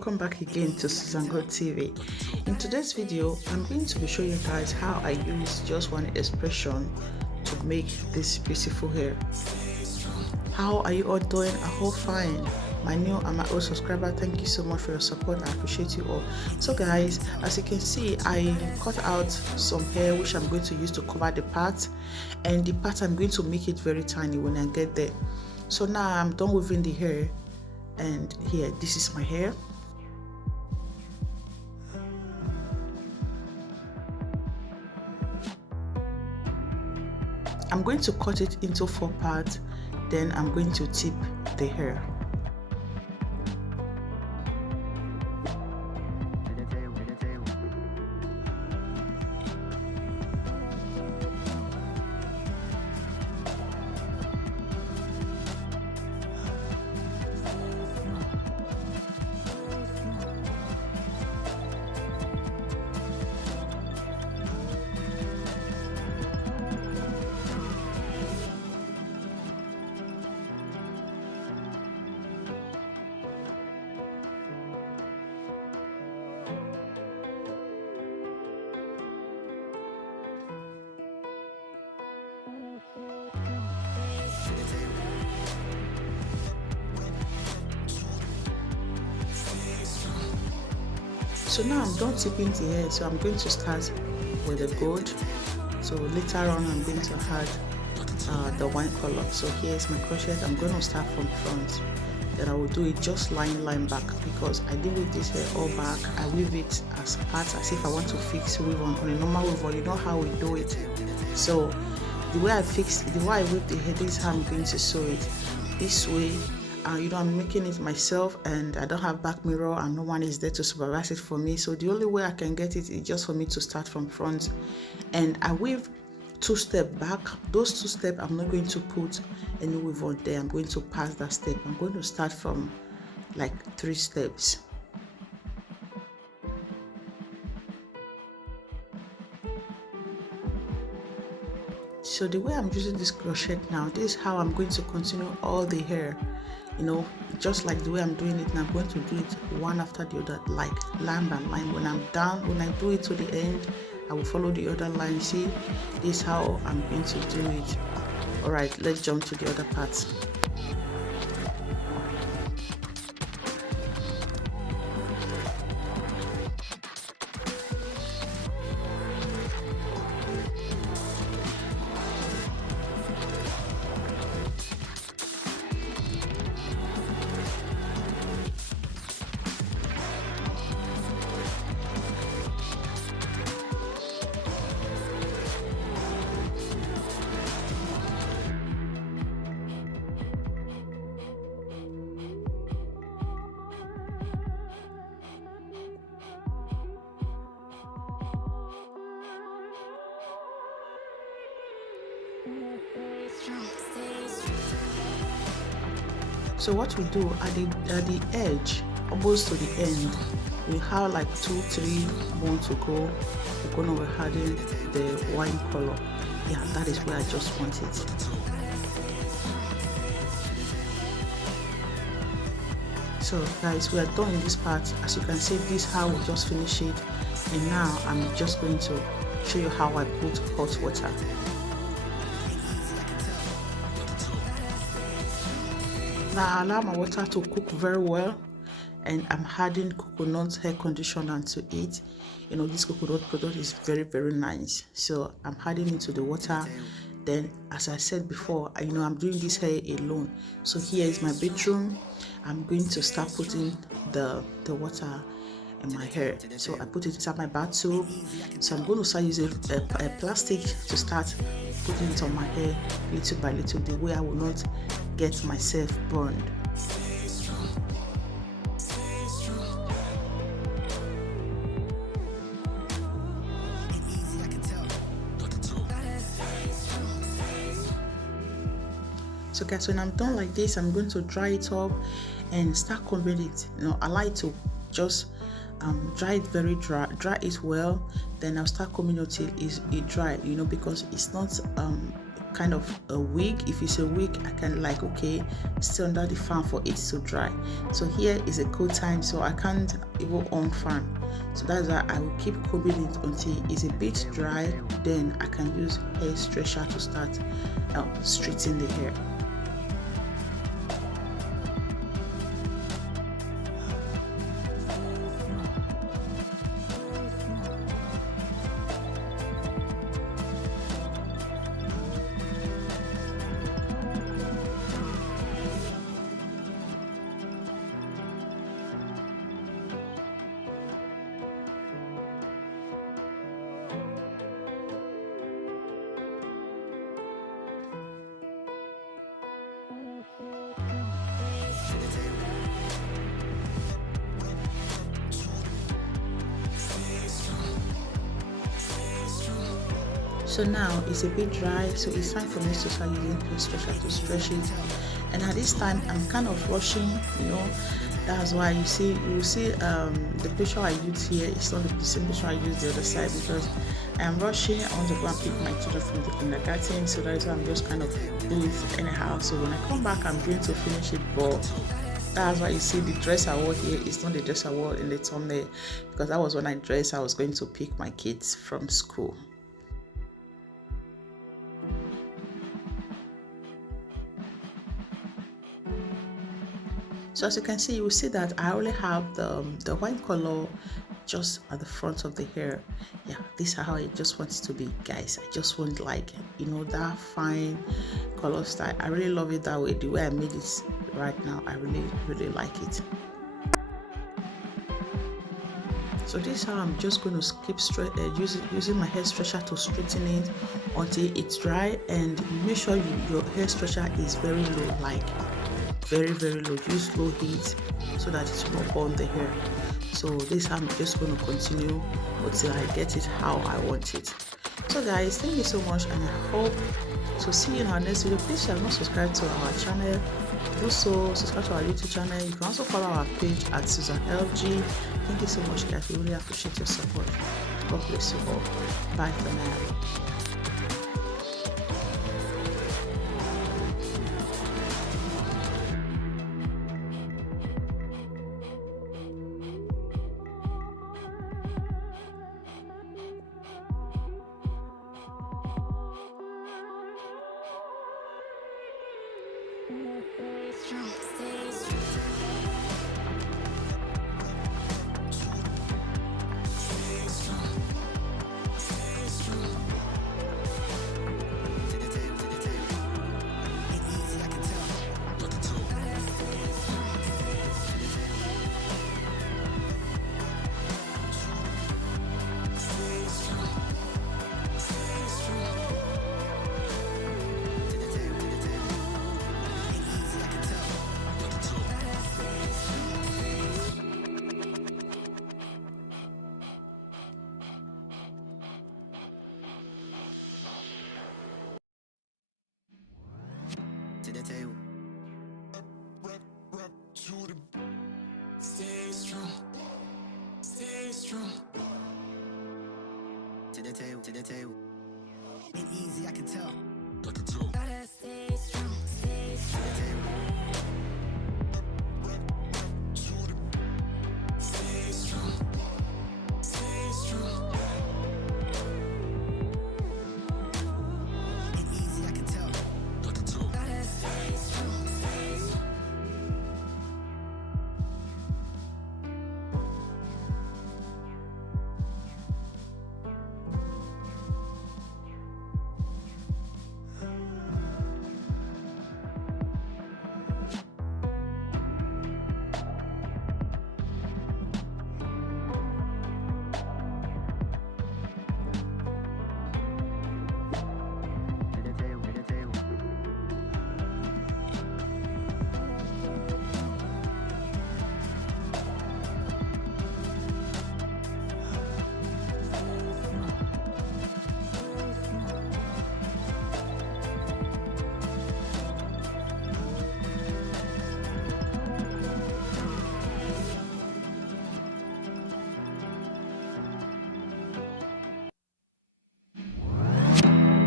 welcome back again to Susan Good TV. In today's video, I'm going to be showing you guys how I use just one expression to make this beautiful hair. How are you all doing? I hope fine. My new and my old subscriber, thank you so much for your support. I appreciate you all. So guys, as you can see, I cut out some hair which I'm going to use to cover the part, and the part I'm going to make it very tiny when I get there. So now I'm done weaving the hair, and here, this is my hair. I'm going to cut it into 4 parts, then I'm going to tip the hair. So now I'm done tipping the hair, so I'm going to start with the gold. So later on I'm going to add the wine color. So here's my crochet. I'm going to start from front, then I will do it just line back, because I didn't weave this hair all back. I weave it as parts, as if I want to fix weave on a normal weave. You know how we do it. So the way I weave the hair, this is how I'm going to sew it. This way, I'm making it myself, and I don't have back mirror, and no one is there to supervise it for me. So the only way I can get it is just for me to start from front, and I weave 2 steps back. Those 2 steps, I'm not going to put any weave on there. I'm going to pass that step. I'm going to start from like 3 steps. So the way I'm using this crochet now, this is how I'm going to continue all the hair. Just like the way I'm doing it, and I'm going to do it one after the other, like line by line. When I'm done, when I do it to the end, I will follow the other line. See, this is how I'm going to do it. All right, let's jump to the other part. So what we do at the edge, almost to the end, we have like 2-3 more to go. We're going to be adding the wine color. Yeah, that is where I just want it. So guys, we are done in this part. As you can see, this is how we just finish it, and now I'm just going to show you how I put hot water. Now I allow my water to cook very well, and I'm adding coconut hair conditioner to it. This coconut product is very nice, so I'm adding it to the water. Then, as I said before, I'm doing this hair alone. So here is my bedroom. I'm going to start putting the water in my hair. So I put it inside my bathtub. So I'm going to start using a plastic to start putting it on my hair little by little, the way I will not get myself burned. So guys, when I'm done like this, I'm going to dry it up and start combing it. I like to just dry it very dry it well, then I'll start combing it till it dry, because it's not kind of a week. If it's a week, I can like, okay, stay under the fan for it to dry. So here is a cold time, so I can't even on fan. So that's why I will keep combing it until it's a bit dry. Then I can use hair stretcher to start straightening the hair. So now it's a bit dry, so it's time for me to start using hair stretcher to stretch it. And at this time I'm kind of rushing, you know. That's why you see the picture I use here is not the same picture I use the other side, because I'm rushing. I want to go and pick my children from the kindergarten, so that's why I'm just kind of doing it anyhow. So when I come back, I'm going to finish it, but that's why you see the dress I wore here is not the dress I wore in the thumbnail, because that was when I dressed. I was going to pick my kids from school. So as you can see, you will see that I only have the white color just at the front of the hair. Yeah, this is how I just want it to be, guys. I just want, like, you know, that fine color style. I really love it that way. The way I made it right now, I really like it. So this is how I'm just going to keep using my hair stretcher to straighten it until it's dry. And make sure your hair stretcher is very low, like very low. Use low heat so that it will not burn the hair. So this I'm just going to continue until I get it how I want it. So guys, thank you so much, and I hope to see you in our next video. Please, if you have not subscribed to our channel, do so. Subscribe to our YouTube channel. You can also follow our page at Susan LG. Thank you so much, guys. We really appreciate your support. God bless you all. Bye for now. To the table. Stay strong. Stay strong. To the table. To the table. Ain't easy, I can tell. I can tell. Gotta stay strong. Stay strong. To the table. Stay strong. Stay strong. Ain't easy, I can tell. I can tell. Gotta stay strong. Stay strong.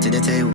To the table.